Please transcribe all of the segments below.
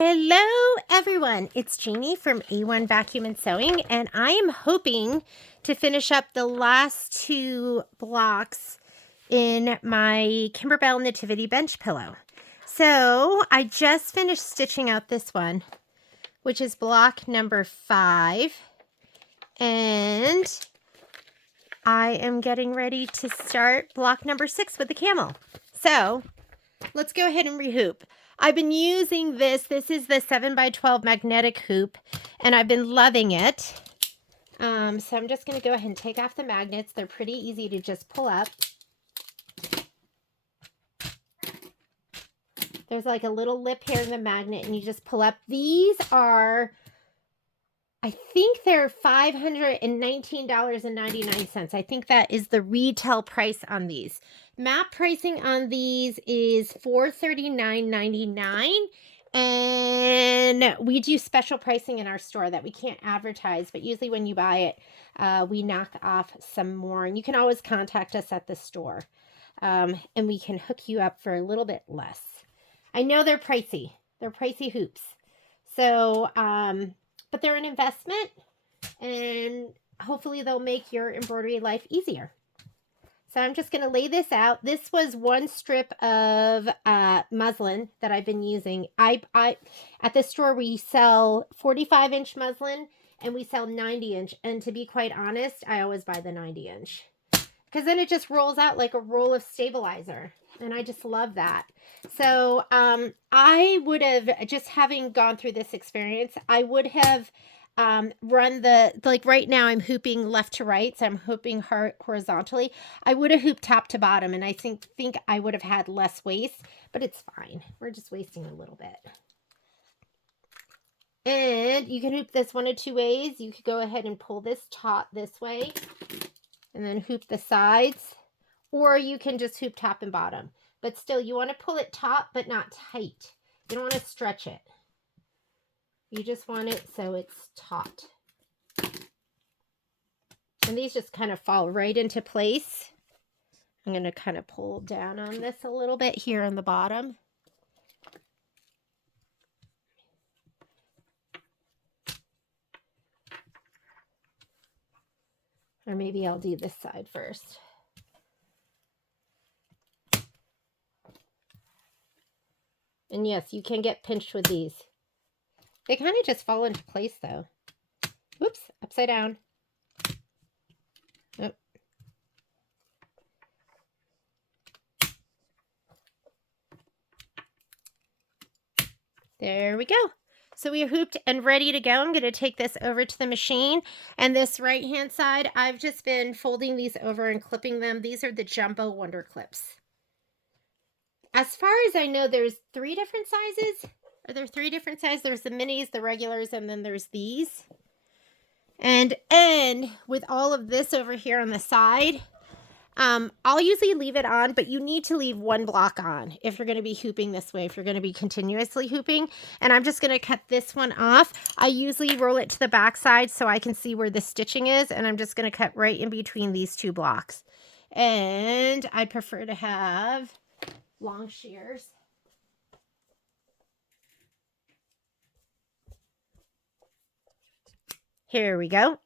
Hello everyone, it's Jeannie from A1 Vacuum and Sewing, and I am hoping to finish up the last two blocks in my Kimberbell Nativity bench pillow. So I just finished stitching out this one, which is block number 5, and I am getting ready to start block number 6 with the camel. So let's go ahead and rehoop. I've been using this. This is the 7x12 magnetic hoop, and I've been loving it. So I'm just going to go ahead and take off the magnets. They're pretty easy to just pull up. There's like a little lip here in the magnet, and you just pull up. These are, I think they're $519.99. I think that is the retail price on these. MAP pricing on these is $439.99, and we do special pricing in our store that we can't advertise, but usually when you buy it, we knock off some more, and you can always contact us at the store, and we can hook you up for a little bit less. I know they're pricey. They're pricey hoops. So, but they're an investment, and hopefully they'll make your embroidery life easier. So I'm just going to lay this out. This was one strip of muslin that I've been using. I at this store, we sell 45-inch muslin, and we sell 90-inch. And to be quite honest, I always buy the 90-inch. Because then it just rolls out like a roll of stabilizer. And I just love that. So I would have, just having gone through this experience, I would have run like right now I'm hooping left to right, so I'm hooping horizontally. I would have hooped top to bottom, and I think I would have had less waste, but it's fine. We're just wasting a little bit. And you can hoop this one of two ways. You could go ahead and pull this taut this way, and then hoop the sides, or you can just hoop top and bottom. But still, you want to pull it taut, but not tight. You don't want to stretch it. You just want it so it's taut. And these just kind of fall right into place. I'm going to kind of pull down on this a little bit here on the bottom. Or maybe I'll do this side first. And yes, you can get pinched with these. They kind of just fall into place though. Whoops, upside down. Oh. There we go. So we are hooped and ready to go. I'm going to take this over to the machine. And this right hand side, I've just been folding these over and clipping them. These are the Jumbo Wonder Clips. As far as I know, there's 3 different sizes. Are there 3 different sizes? There's the minis, the regulars, and then there's these. And with all of this over here on the side, I'll usually leave it on, but you need to leave one block on if you're going to be hooping this way, if you're going to be continuously hooping. And I'm just going to cut this one off. I usually roll it to the back side so I can see where the stitching is, and I'm just going to cut right in between these 2 blocks. And I prefer to have long shears. Here we go.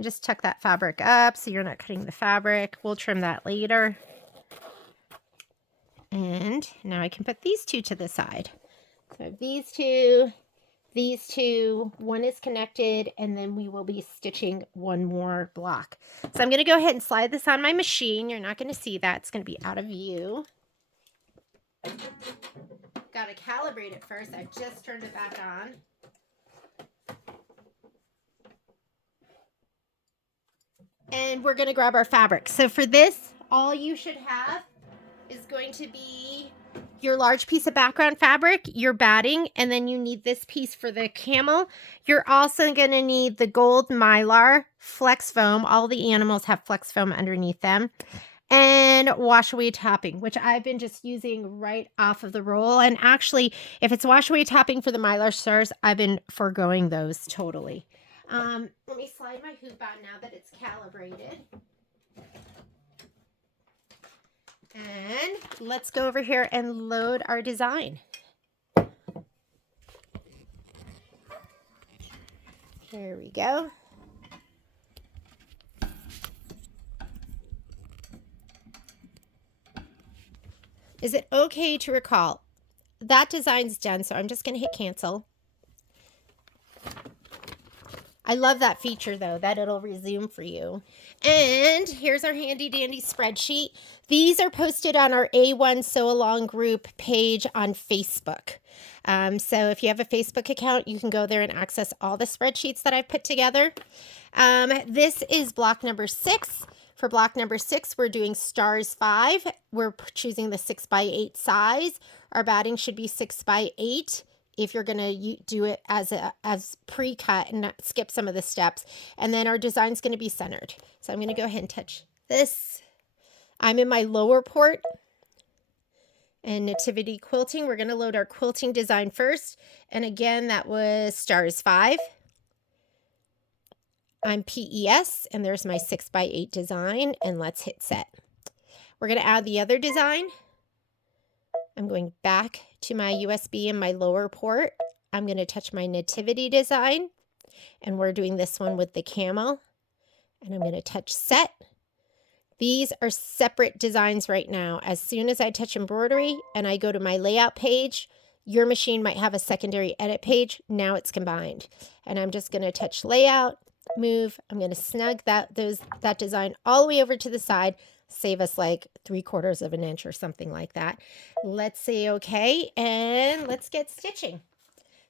Just tuck that fabric up so you're not cutting the fabric. We'll trim that later. And now I can put these 2 to the side. So these two, one is connected, and then we will be stitching one more block. So I'm going to go ahead and slide this on my machine. You're not going to see that. It's going to be out of view. Got to calibrate it first. I just turned it back on. And we're going to grab our fabric. So for this, all you should have is going to be your large piece of background fabric, your batting, and then you need this piece for the camel. You're also going to need the gold mylar, flex foam. All the animals have flex foam underneath them. And wash away topping, which I've been just using right off of the roll. And actually, if it's wash away topping for the mylar stars, I've been foregoing those totally. Let me slide my hoop on now that it's calibrated. And let's go over here and load our design. Here we go. Is it okay to recall? That design's done, so I'm just going to hit cancel. I love that feature, though, that it'll resume for you. And here's our handy dandy spreadsheet. These are posted on our A1 Sew Along group page on Facebook. So if you have a Facebook account, you can go there and access all the spreadsheets that I've put together. This is block number 6. For block number 6, we're doing stars 5. We're choosing the 6x8 size. Our batting should be 6x8 if you're going to do it as pre-cut and not skip some of the steps. And then our design's going to be centered. So I'm going to go ahead and touch this. I'm in my lower port and Nativity quilting. We're going to load our quilting design first. And again, that was stars 5. I'm PES, and there's my 6x8 design, and let's hit set. We're going to add the other design. I'm going back to my USB in my lower port. I'm going to touch my Nativity design, and we're doing this one with the camel, and I'm going to touch set. These are separate designs right now. As soon as I touch embroidery and I go to my layout page, your machine might have a secondary edit page. Now it's combined, and I'm just going to touch layout. Move. I'm going to snug that design all the way over to the side, save us like 3/4 of an inch or something like that. Let's say okay, and let's get stitching.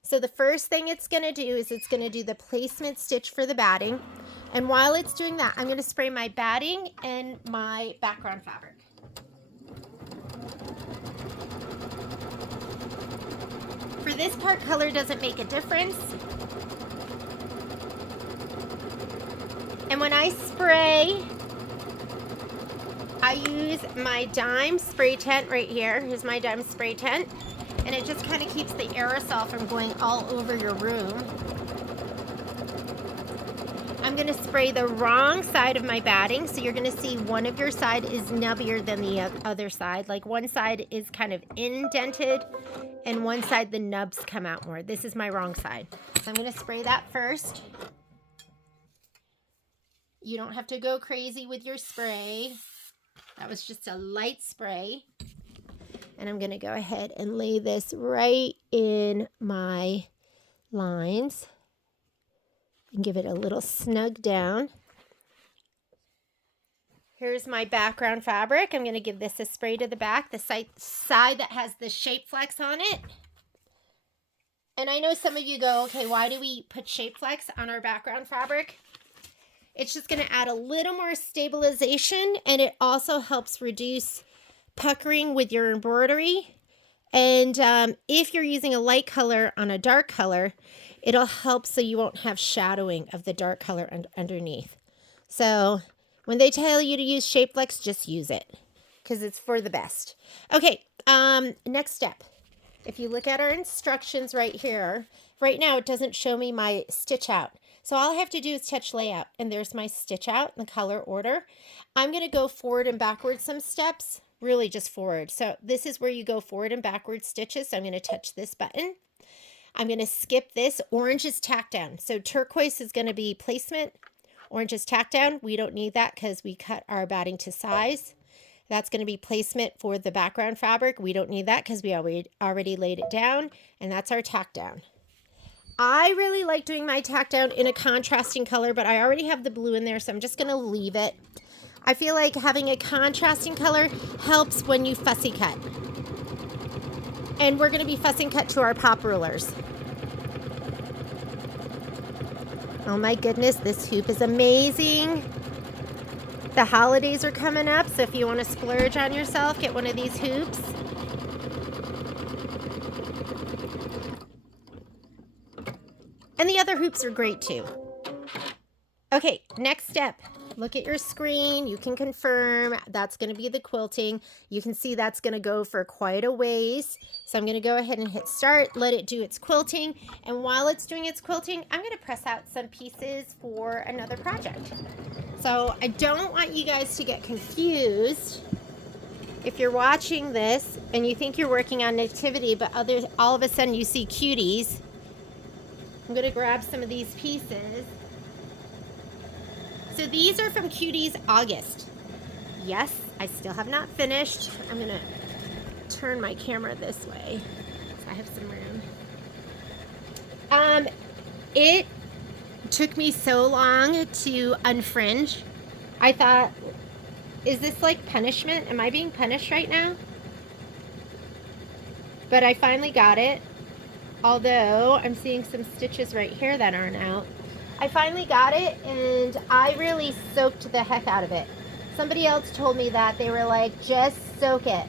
So the first thing it's going to do is it's going to do the placement stitch for the batting, and while it's doing that, I'm going to spray my batting and my background fabric. For this part, color doesn't make a difference. And when I spray, I use my dime spray tent right here. Here's my dime spray tent. And it just kind of keeps the aerosol from going all over your room. I'm going to spray the wrong side of my batting. So you're going to see one of your side is nubbier than the other side. Like one side is kind of indented and one side the nubs come out more. This is my wrong side. So I'm going to spray that first. You don't have to go crazy with your spray. That was just a light spray. And I'm going to go ahead and lay this right in my lines and give it a little snug down. Here's my background fabric. I'm going to give this a spray to the back, the side that has the shape flex on it. And I know some of you go, okay, why do we put shape flex on our background fabric? It's just going to add a little more stabilization, and it also helps reduce puckering with your embroidery. And if you're using a light color on a dark color, it'll help so you won't have shadowing of the dark color underneath. So when they tell you to use shape flex, just use it because it's for the best. Okay, next step. If you look at our instructions right here, right now it doesn't show me my stitch out. So all I have to do is touch layout, and there's my stitch out in the color order. I'm going to go forward and backwards some steps, really just forward. So this is where you go forward and backwards stitches. So I'm going to touch this button. I'm going to skip this. Orange is tack down. So turquoise is going to be placement. Orange is tack down. We don't need that because we cut our batting to size. That's going to be placement for the background fabric. We don't need that because we already laid it down, and that's our tack down. I really like doing my tack down in a contrasting color, but I already have the blue in there, so I'm just going to leave it. I feel like having a contrasting color helps when you fussy cut. And we're going to be fussy cut to our pop rulers. Oh my goodness, this hoop is amazing. The holidays are coming up, so if you want to splurge on yourself, get one of these hoops. And the other hoops are great too. Okay, next step. Look at your screen. You can confirm that's going to be the quilting. You can see that's going to go for quite a ways. So I'm going to go ahead and hit start, let it do its quilting. And while it's doing its quilting, I'm going to press out some pieces for another project. So I don't want you guys to get confused. if you're watching this and you think you're working on Nativity, but all of a sudden you see cuties, I'm going to grab some of these pieces. So these are from Cuties August. Yes, I still have not finished. I'm going to turn my camera this way so I have some room. It took me so long to unfringe. I thought, is this like punishment? Am I being punished right now? But I finally got it. Although I'm seeing some stitches right here that aren't out. I finally got it, and I really soaked the heck out of it. Somebody else told me that. They were like, just soak it.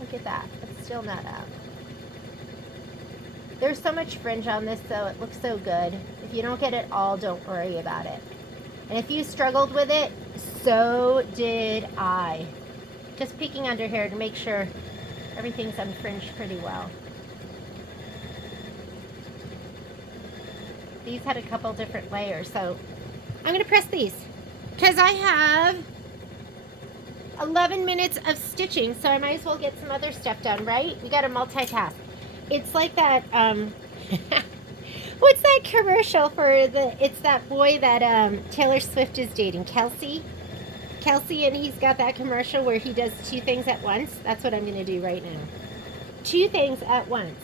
Look at that. It's still not out. There's so much fringe on this, so it looks so good. If you don't get it all, don't worry about it. And if you struggled with it, so did I. Just peeking under here to make sure everything's unfringed pretty well. These had a couple different layers, so I'm going to press these because I have 11 minutes of stitching, so I might as well get some other stuff done, right? We got to multitask. It's like that, what's that commercial for it's that boy that Taylor Swift is dating, Kelsey, and he's got that commercial where he does 2 things at once. That's what I'm going to do right now. 2 things at once.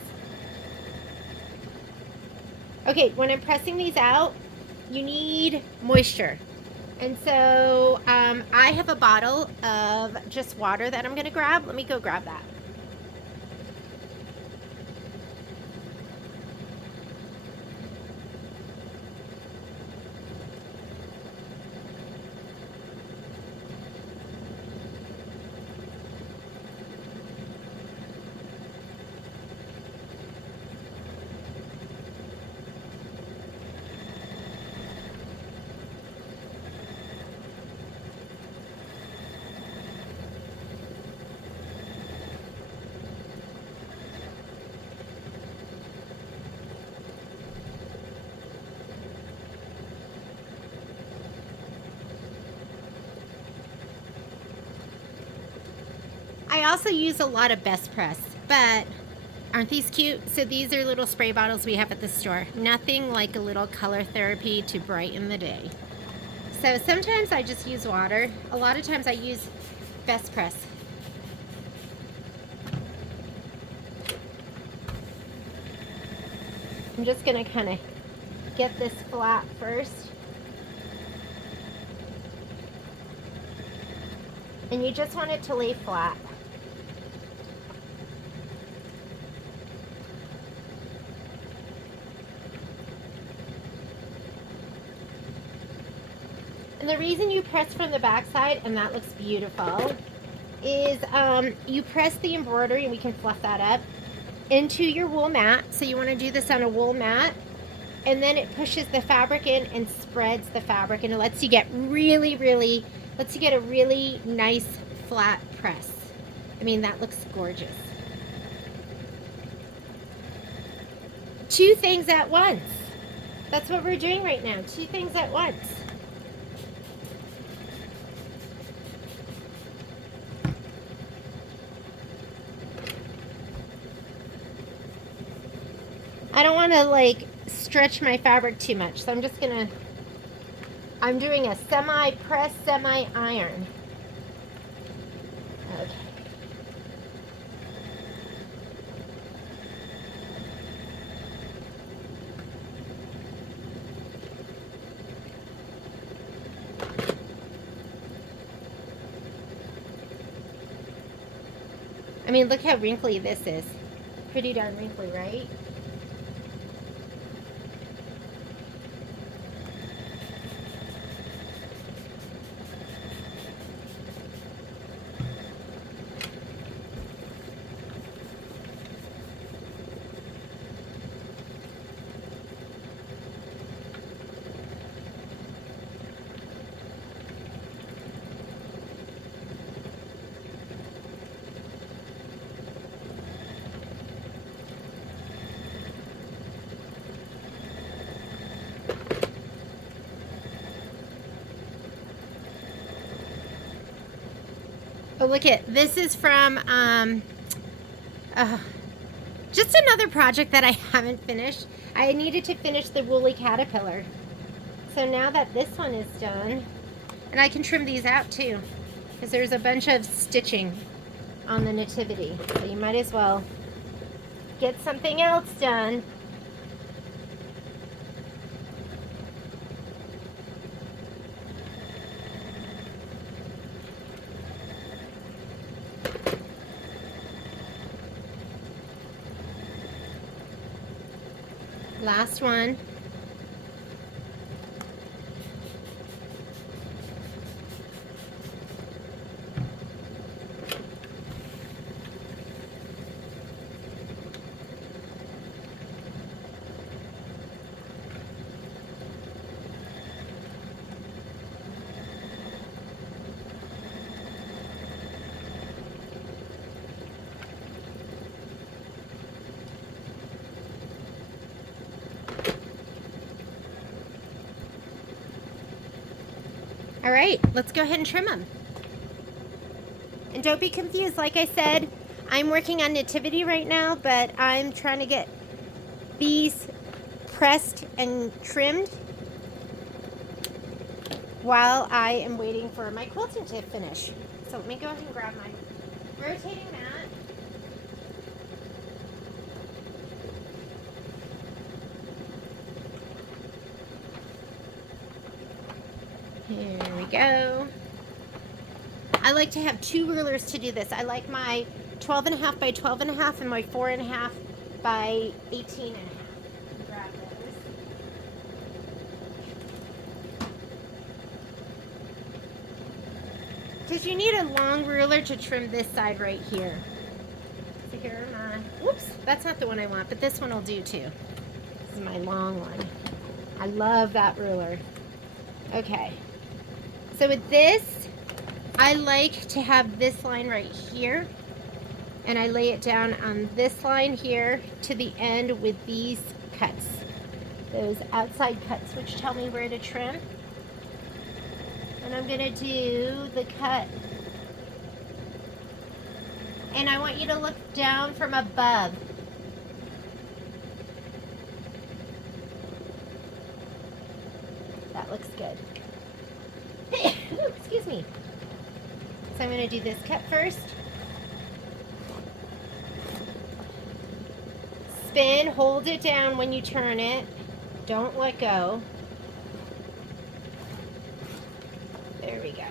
Okay, when I'm pressing these out, you need moisture. And so I have a bottle of just water that I'm going to grab. Let me go grab that. I also use a lot of Best Press, but aren't these cute? So these are little spray bottles we have at the store. Nothing like a little color therapy to brighten the day. So sometimes I just use water. A lot of times I use Best Press. I'm just going to kind of get this flat first. And you just want it to lay flat. And the reason you press from the back side, and that looks beautiful, is you press the embroidery, and we can fluff that up, into your wool mat. So you want to do this on a wool mat, and then it pushes the fabric in and spreads the fabric, and it lets you get a really nice flat press. I mean, that looks gorgeous. 2 things at once. That's what we're doing right now. 2 things at once. I don't want to like stretch my fabric too much, so I'm doing a semi-press, semi-iron. Okay. I mean, look how wrinkly this is. Pretty darn wrinkly, right? Oh, look at this is from just another project that I haven't finished. I needed to finish the woolly caterpillar. So now that this one is done, and I can trim these out too, because there's a bunch of stitching on the Nativity. So you might as well get something else done. Last one. All right, let's go ahead and trim them. And don't be confused, like I said, I'm working on Nativity right now, but I'm trying to get these pressed and trimmed while I am waiting for my quilting to finish. So let me go ahead and grab my rotating mat. Here we go. I like to have 2 rulers to do this. I like my 12.5 by 12.5 and my 4.5 by 18.5. Grab those. Because you need a long ruler to trim this side right here. So here are my, whoops, that's not the one I want, but this one will do too. This is my long one. I love that ruler. Okay. So with this, I like to have this line right here, and I lay it down on this line here to the end with these cuts. Those outside cuts which tell me where to trim. And I'm gonna do the cut. And I want you to look down from above. That looks good. Excuse me. So I'm going to do this cut first. Spin, hold it down when you turn it. Don't let go. There we go.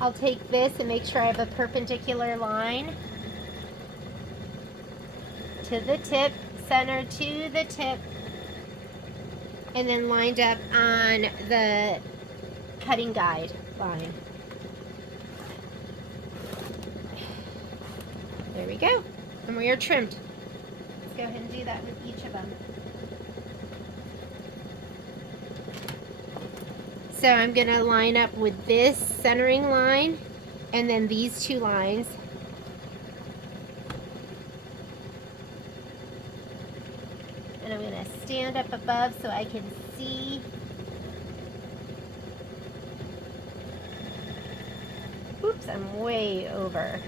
I'll take this and make sure I have a perpendicular line to the tip, center to the tip, and then lined up on the cutting guide line. There we go. And we are trimmed. Let's go ahead and do that with each of them. So I'm going to line up with this centering line and then these 2 lines. And I'm going to stand up above so I can see. Oops, I'm way over.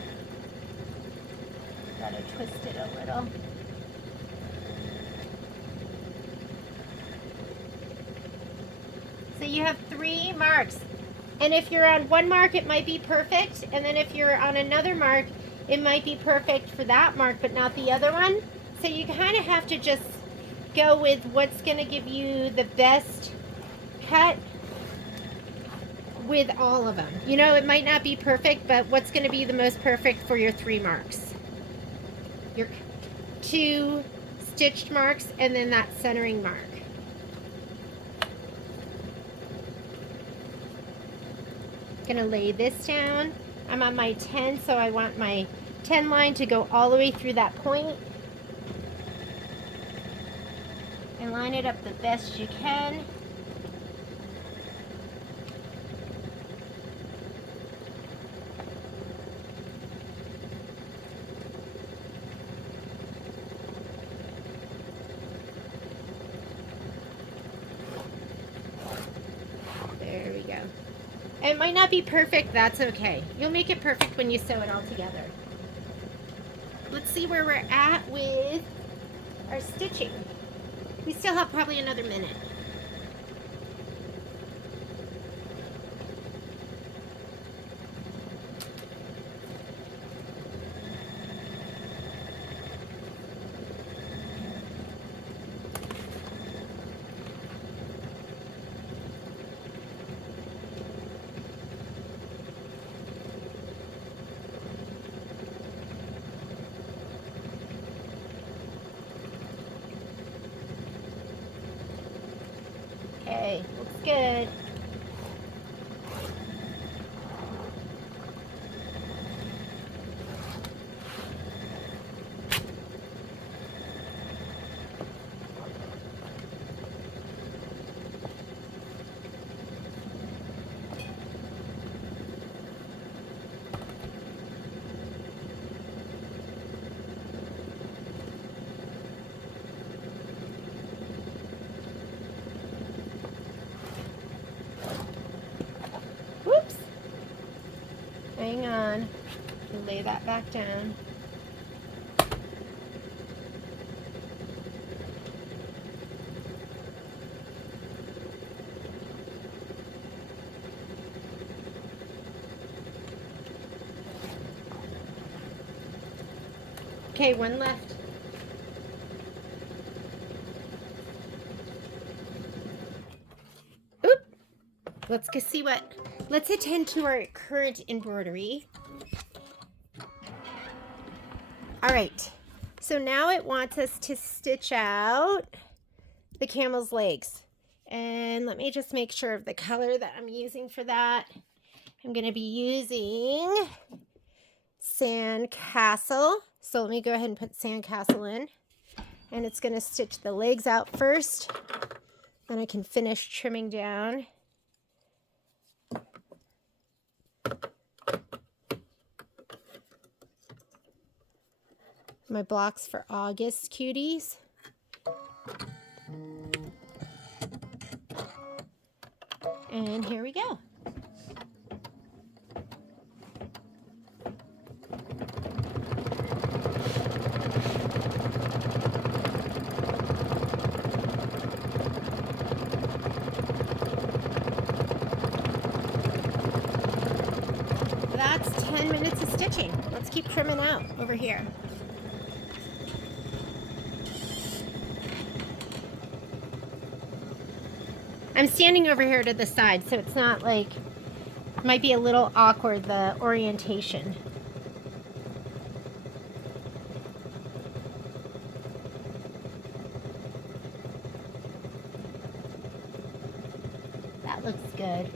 Gotta twist it a little. So you have 3 marks. And if you're on one mark, it might be perfect. And then if you're on another mark, it might be perfect for that mark, but not the other one. So you kind of have to just go with what's going to give you the best cut with all of them. You know, it might not be perfect, but what's going to be the most perfect for your 3 marks? Your 2 stitched marks and then that centering mark. Gonna lay this down. I'm on my 10, so I want my 10 line to go all the way through that point. And line it up the best you can. go. It might not be perfect, that's okay. You'll make it perfect when you sew it all together. Let's see where we're at with our stitching. We still have probably another minute. Okay, looks good. Whoops. Hang on. Lay that back down. Okay, one left. Oop. Let's go see what. Let's attend to our current embroidery. All right. So now it wants us to stitch out the camel's legs. And let me just make sure of the color that I'm using for that. I'm going to be using Sandcastle. So let me go ahead and put Sandcastle in. And it's going to stitch the legs out first. Then I can finish trimming down. My blocks for August cuties. And here we go. That's 10 minutes of stitching. Let's keep trimming out over here. I'm standing over here to the side, so it's not like, it might be a little awkward, the orientation. That looks good.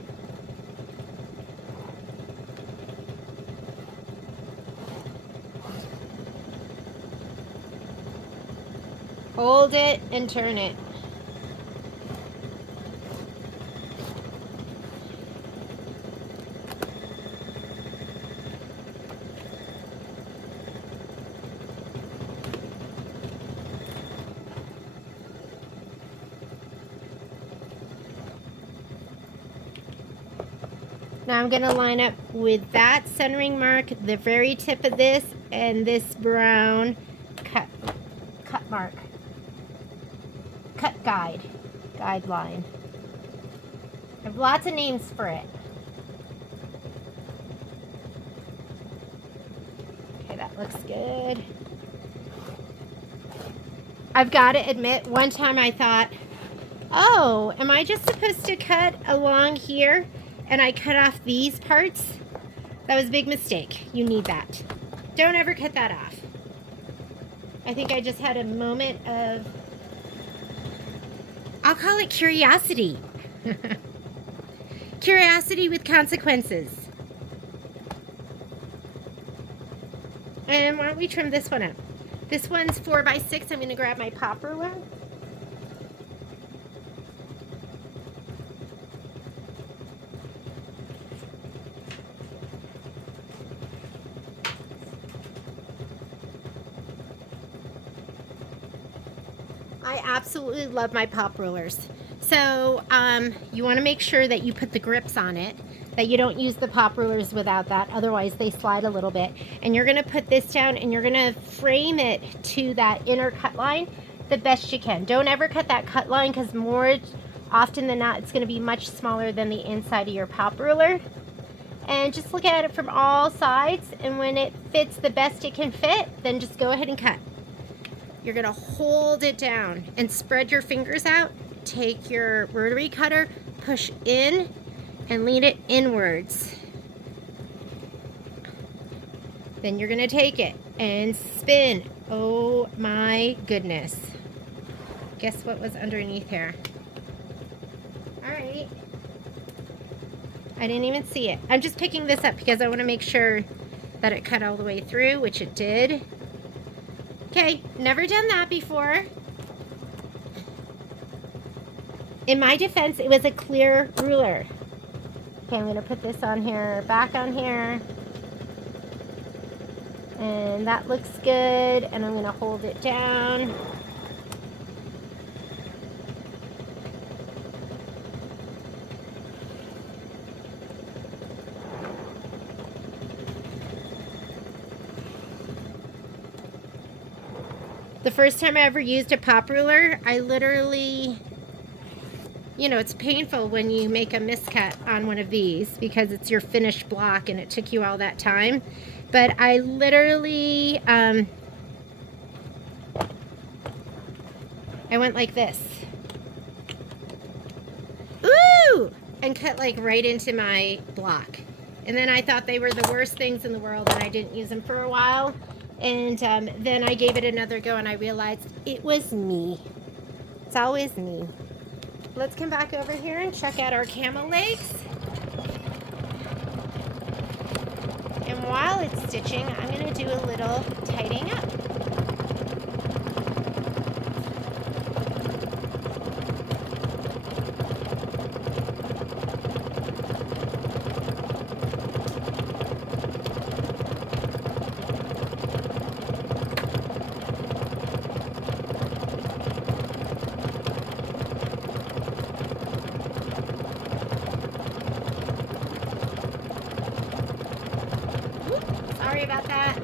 Hold it and turn it. Now I'm going to line up with that centering mark, the very tip of this, and this brown cut mark. Cut guideline. I have lots of names for it. Okay, that looks good. I've got to admit, one time I thought, oh, am I just supposed to cut along here? And I cut off these parts. That was a big mistake. You need that. Don't ever cut that off. I think I just had a moment of, I'll call it curiosity. Curiosity with consequences. And why don't we trim this one up? This one's 4x6. I'm going to grab my pop ruler. I absolutely love my pop rulers. So you want to make sure that you put the grips on it, that you don't use the pop rulers without that, otherwise they slide a little bit. And you're going to put this down and you're going to frame it to that inner cut line the best you can. Don't ever cut that cut line, because more often than not it's going to be much smaller than the inside of your pop ruler. And just look at it from all sides, and when it fits the best it can fit, then just go ahead and cut. You're going to hold it down and spread your fingers out. Take your rotary cutter, push in, and lean it inwards. Then you're going to take it and spin. Oh my goodness. Guess what was underneath here? All right. I didn't even see it. I'm just picking this up because I want to make sure that it cut all the way through, which it did. Okay, never done that before. In my defense, it was a clear ruler. Okay, I'm going to put this on here, back on here. And that looks good. And I'm going to hold it down. The first time I ever used a pop ruler, I literally, you know, it's painful when you make a miscut on one of these because it's your finished block and it took you all that time. But I literally, I went like this. Ooh! And cut like right into my block. And then I thought they were the worst things in the world and I didn't use them for a while. And then I gave it another go and I realized it was me. It's always me. Let's come back over here and check out our camel legs. And while it's stitching, I'm going to do a little tidying up. Sorry about that.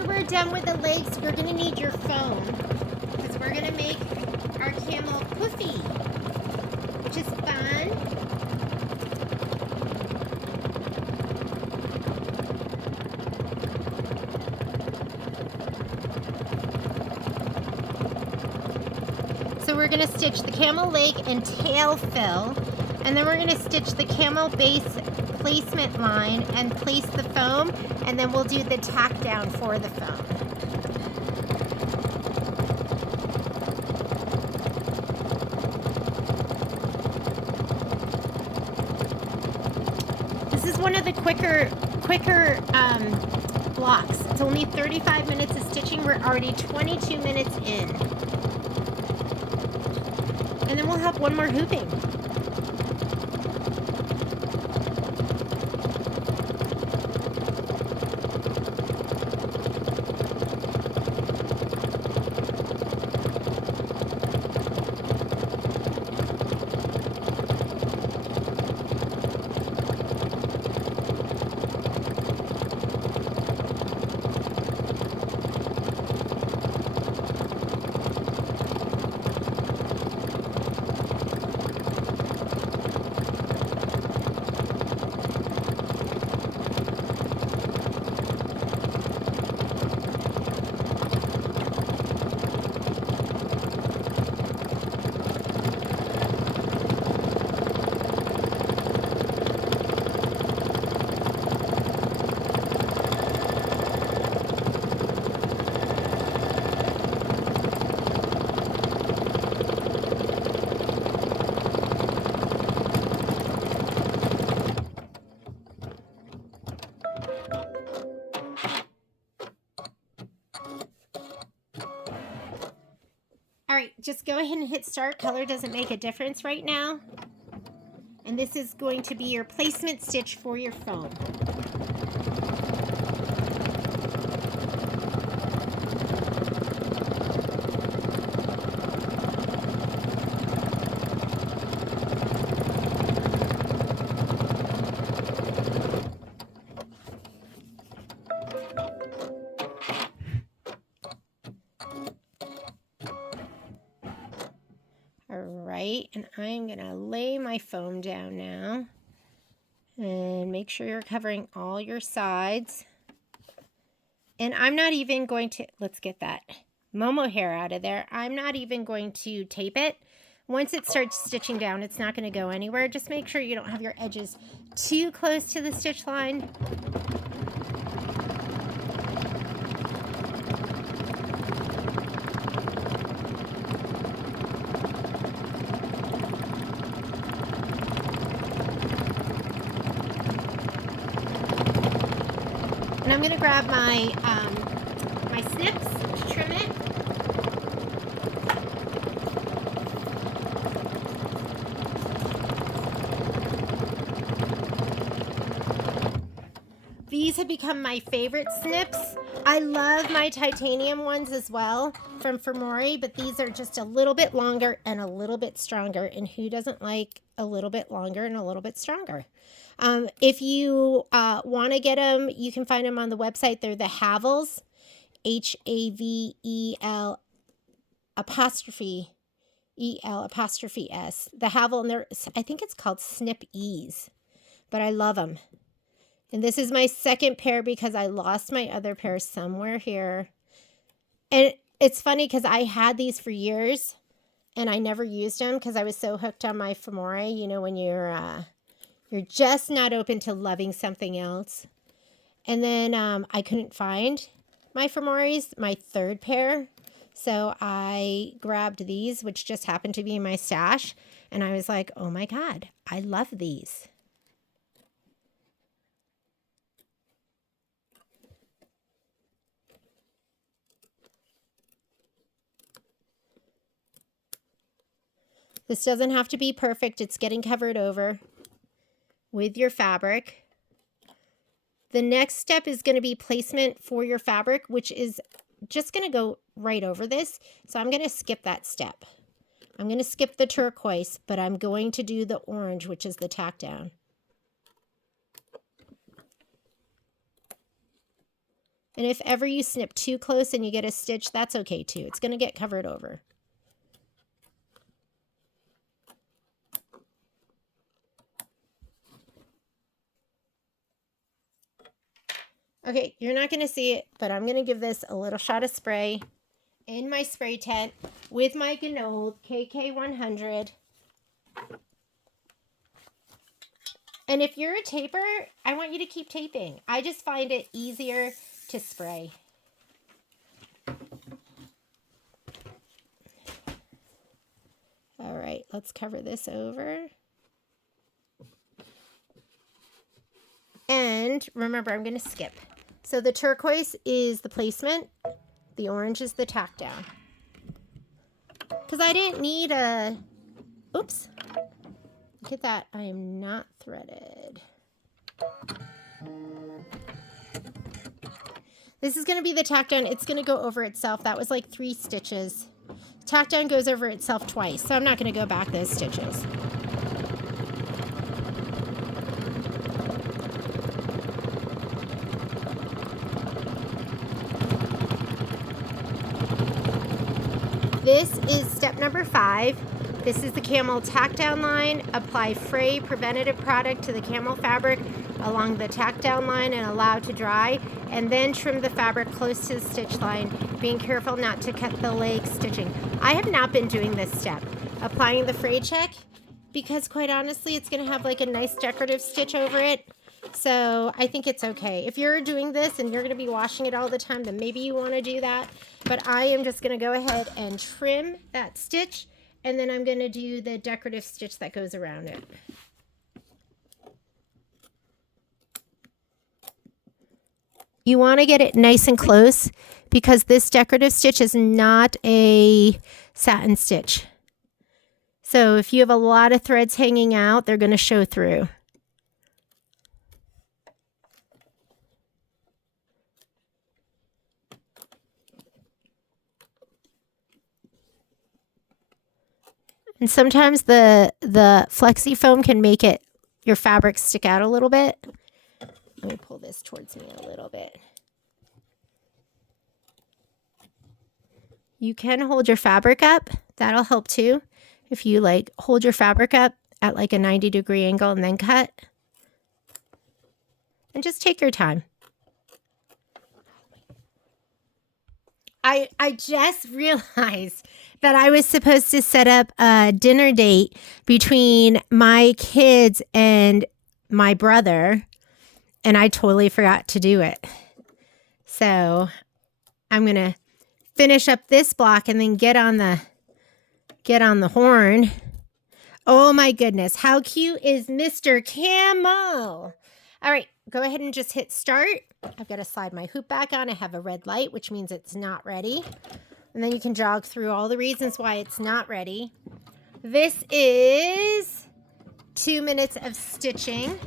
after we're done with the legs, we're gonna need your foam because we're gonna make our camel poofy, which is fun. So we're gonna stitch the camel leg and tail fill, and then we're gonna stitch the camel base placement line and place the foam, and then we'll do the tack down for the foam. This is one of the quicker blocks. It's only 35 minutes of stitching. We're already 22 minutes in. And then we'll have one more hooping. All right, just go ahead and hit start. Color doesn't make a difference right now. And this is going to be your placement stitch for your foam. And I'm gonna lay my foam down now and make sure you're covering all your sides. And I'm not even going to, let's get that Momo hair out of there. I'm not even going to tape it. Once it starts stitching down, it's not going to go anywhere. Just make sure you don't have your edges too close to the stitch line. And I'm going to grab my my snips to trim it. These have become my favorite snips. I love my titanium ones as well from Fermori, but these are just a little bit longer and a little bit stronger. And who doesn't like a little bit longer and a little bit stronger? If you want to get them, you can find them on the website. They're the Havels, Havel apostrophe EL apostrophe S. The Havel, and I think it's called Snip Ease, but I love them. And this is my second pair because I lost my other pair somewhere here. And it's funny because I had these for years and I never used them because I was so hooked on my Fermori. You know, when you're just not open to loving something else. And then I couldn't find my Fermoris, my third pair. So I grabbed these, which just happened to be in my stash. And I was like, oh my God, I love these. This doesn't have to be perfect. It's getting covered over with your fabric. The next step is going to be placement for your fabric, which is just going to go right over this. So I'm going to skip that step. I'm going to skip the turquoise, but I'm going to do the orange, which is the tack down. And if ever you snip too close and you get a stitch, that's okay too. It's going to get covered over. Okay, you're not going to see it, but I'm going to give this a little shot of spray in my spray tent with my Gnoll KK100. And if you're a taper, I want you to keep taping. I just find it easier to spray. All right, let's cover this over. And remember, I'm going to skip. So the turquoise is the placement. The orange is the tack down. Because I didn't need a... Oops. Look at that. I am not threaded. This is going to be the tack down. It's going to go over itself. That was like 3 stitches. Tack down goes over itself twice, so I'm not going to go back those stitches. This is step number 5. This is the Camel tack down line. Apply fray preventative product to the Camel fabric along the tack down line and allow to dry, and then trim the fabric close to the stitch line, being careful not to cut the leg stitching. I have not been doing this step, applying the fray check, because quite honestly it's going to have like a nice decorative stitch over it. So I think it's okay. If you're doing this and you're going to be washing it all the time, then maybe you want to do that. But I am just going to go ahead and trim that stitch, and then I'm going to do the decorative stitch that goes around it. You want to get it nice and close because this decorative stitch is not a satin stitch. So if you have a lot of threads hanging out, they're going to show through. And sometimes the flexi foam can make it, your fabric stick out a little bit. Let me pull this towards me a little bit. You can hold your fabric up. That'll help too. If you like hold your fabric up at like a 90-degree angle and then cut. And just take your time. I just realized that I was supposed to set up a dinner date between my kids and my brother, and I totally forgot to do it. So I'm going to finish up this block and then get on the horn. Oh my goodness, how cute is Mr. Camel? All right, go ahead and just hit start. I've got to slide my hoop back on. I have a red light, which means it's not ready. And then you can jog through all the reasons why it's not ready. This is 2 minutes of stitching.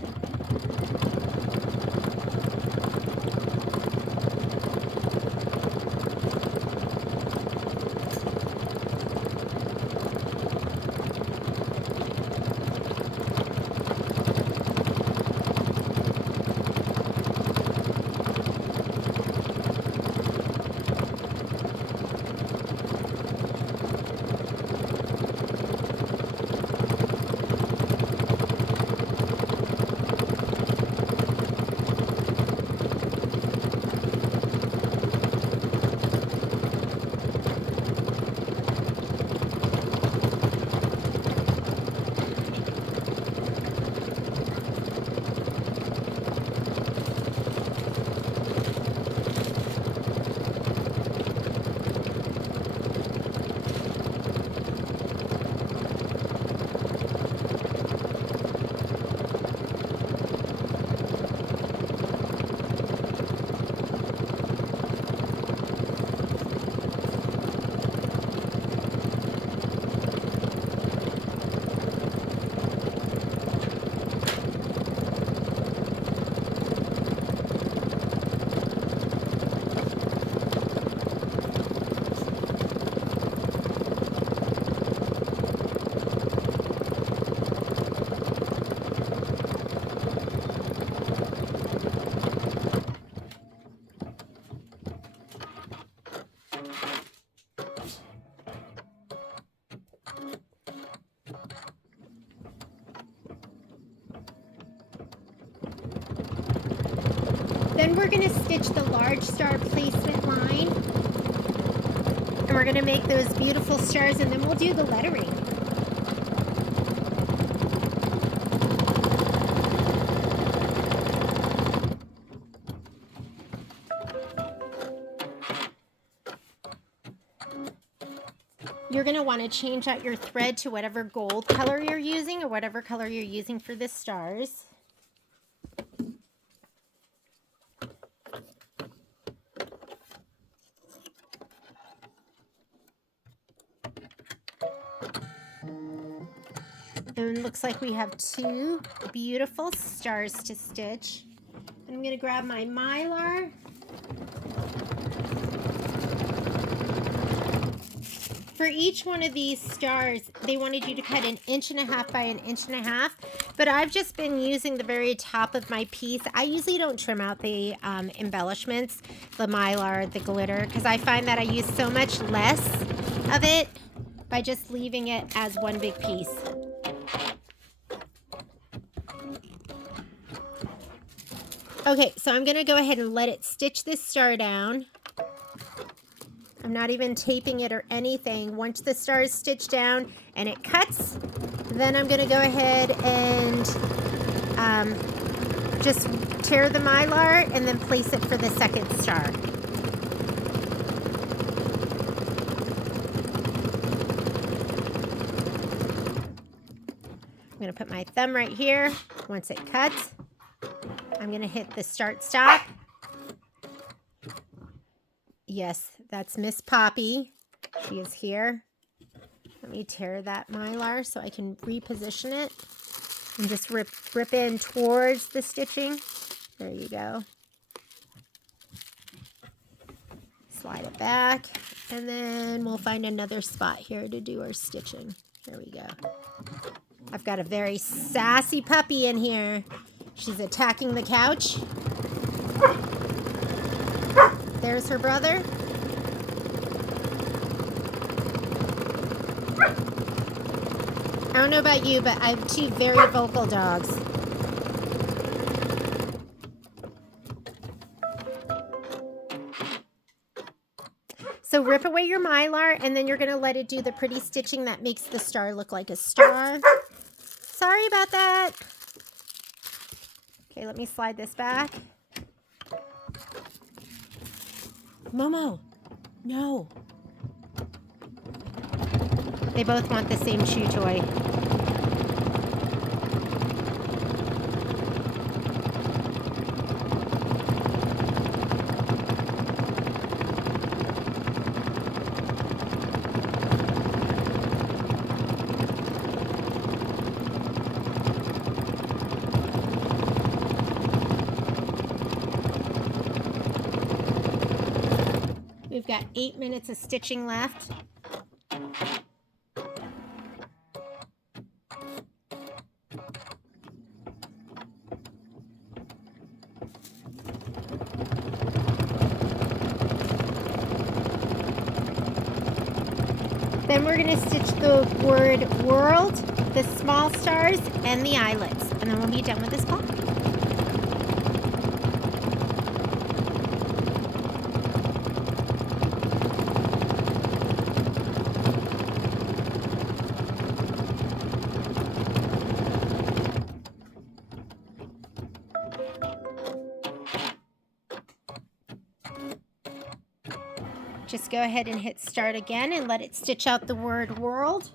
Then we're going to stitch the large star placement line. And we're going to make those beautiful stars, and then we'll do the lettering. You're going to want to change out your thread to whatever gold color you're using or whatever color you're using for the stars. And it looks like we have 2 beautiful stars to stitch. I'm going to grab my Mylar. For each one of these stars, they wanted you to cut 1.5 inches by 1.5 inches, but I've just been using the very top of my piece. I usually don't trim out the embellishments, the Mylar, the glitter, because I find that I use so much less of it by just leaving it as one big piece. Okay, so I'm going to go ahead and let it stitch this star down. I'm not even taping it or anything. Once the star is stitched down and it cuts, then I'm going to go ahead and just tear the Mylar and then place it for the second star. I'm going to put my thumb right here. Once it cuts, I'm going to hit the start stop. Yes, that's Miss Poppy. She is here. Let me tear that Mylar so I can reposition it and just rip in towards the stitching. There you go. Slide it back, and then we'll find another spot here to do our stitching. There we go. I've got a very sassy puppy in here. She's attacking the couch. There's her brother. I don't know about you, but I have 2 very vocal dogs. So rip away your Mylar, and then you're going to let it do the pretty stitching that makes the star look like a star. Sorry about that. Okay, let me slide this back. Momo, no. They both want the same chew toy. We've got 8 minutes of stitching left. Then we're going to stitch the word world, the small stars, and the eyelets. And then we'll be done with this block. Just go ahead and hit start again and let it stitch out the word world.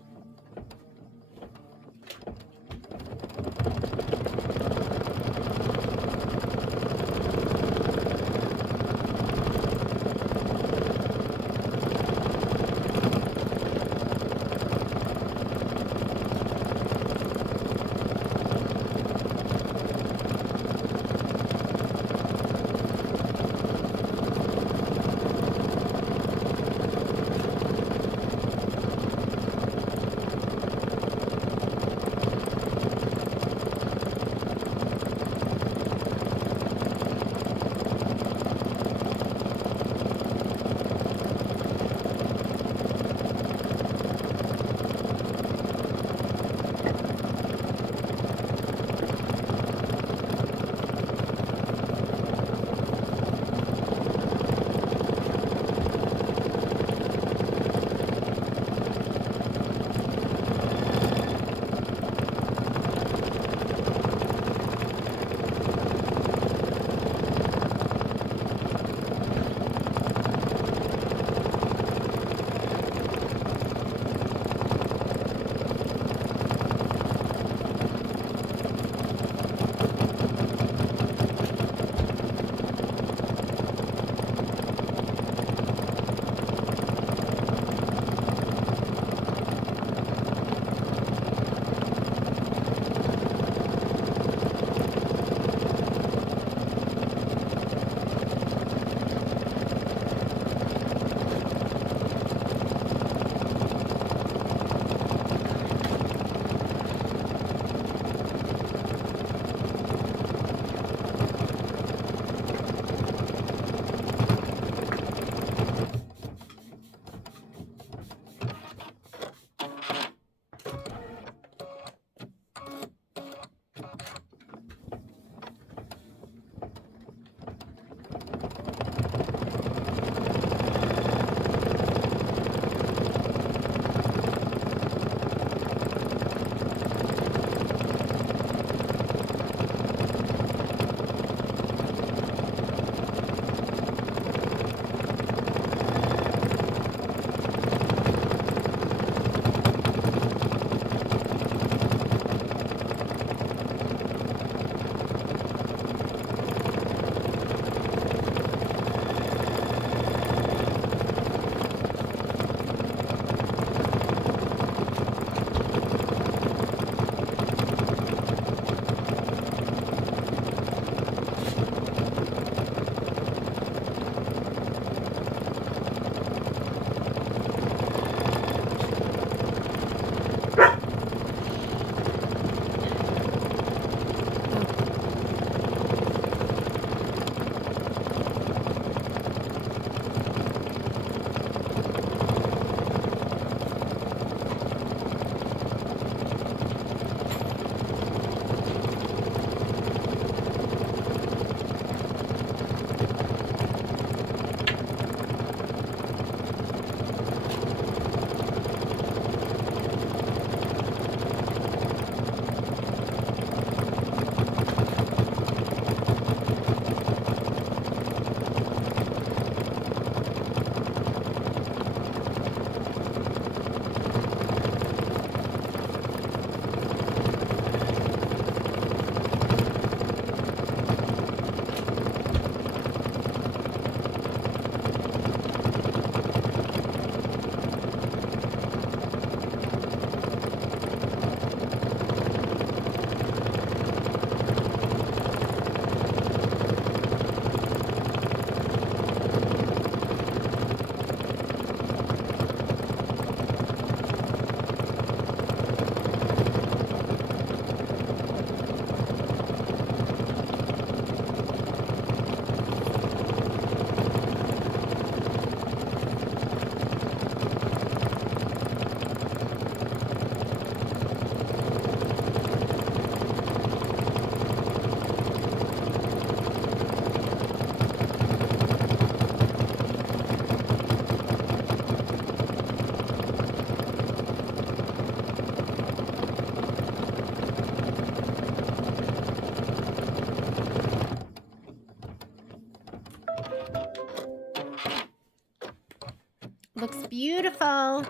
Beautiful.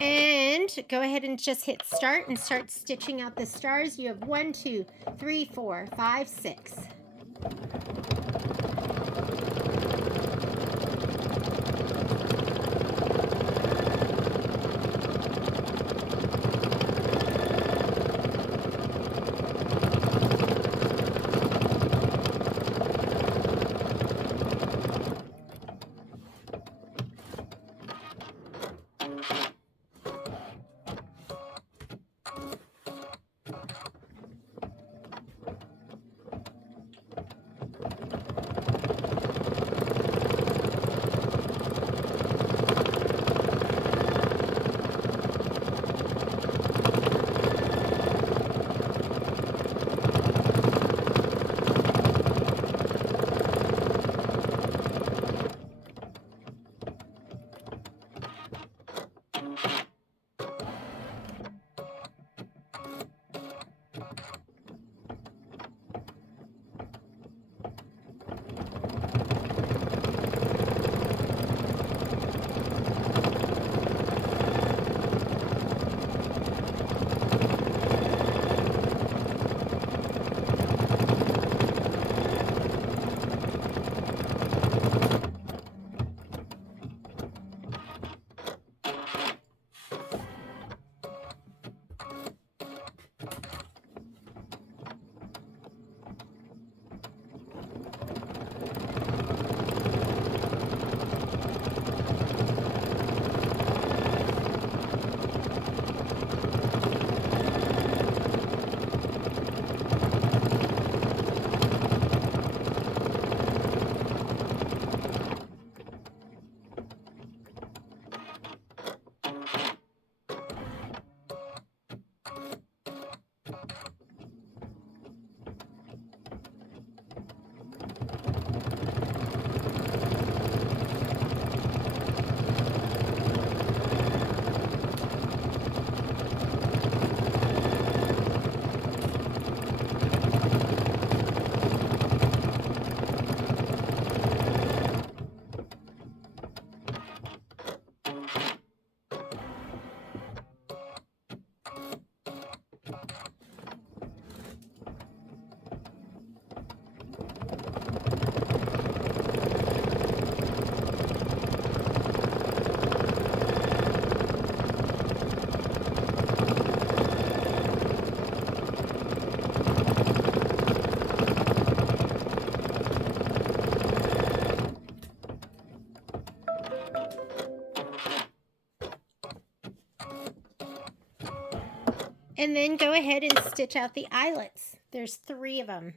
And go ahead and just hit start and start stitching out the stars. You have 1, 2, 3, 4, 5, 6. And then go ahead and stitch out the eyelets. There's 3 of them.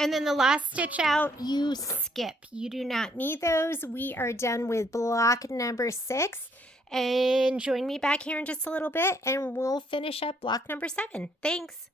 And then the last stitch out, you skip. You do not need those. We are done with block number 6. And join me back here in just a little bit and we'll finish up block number 7. Thanks.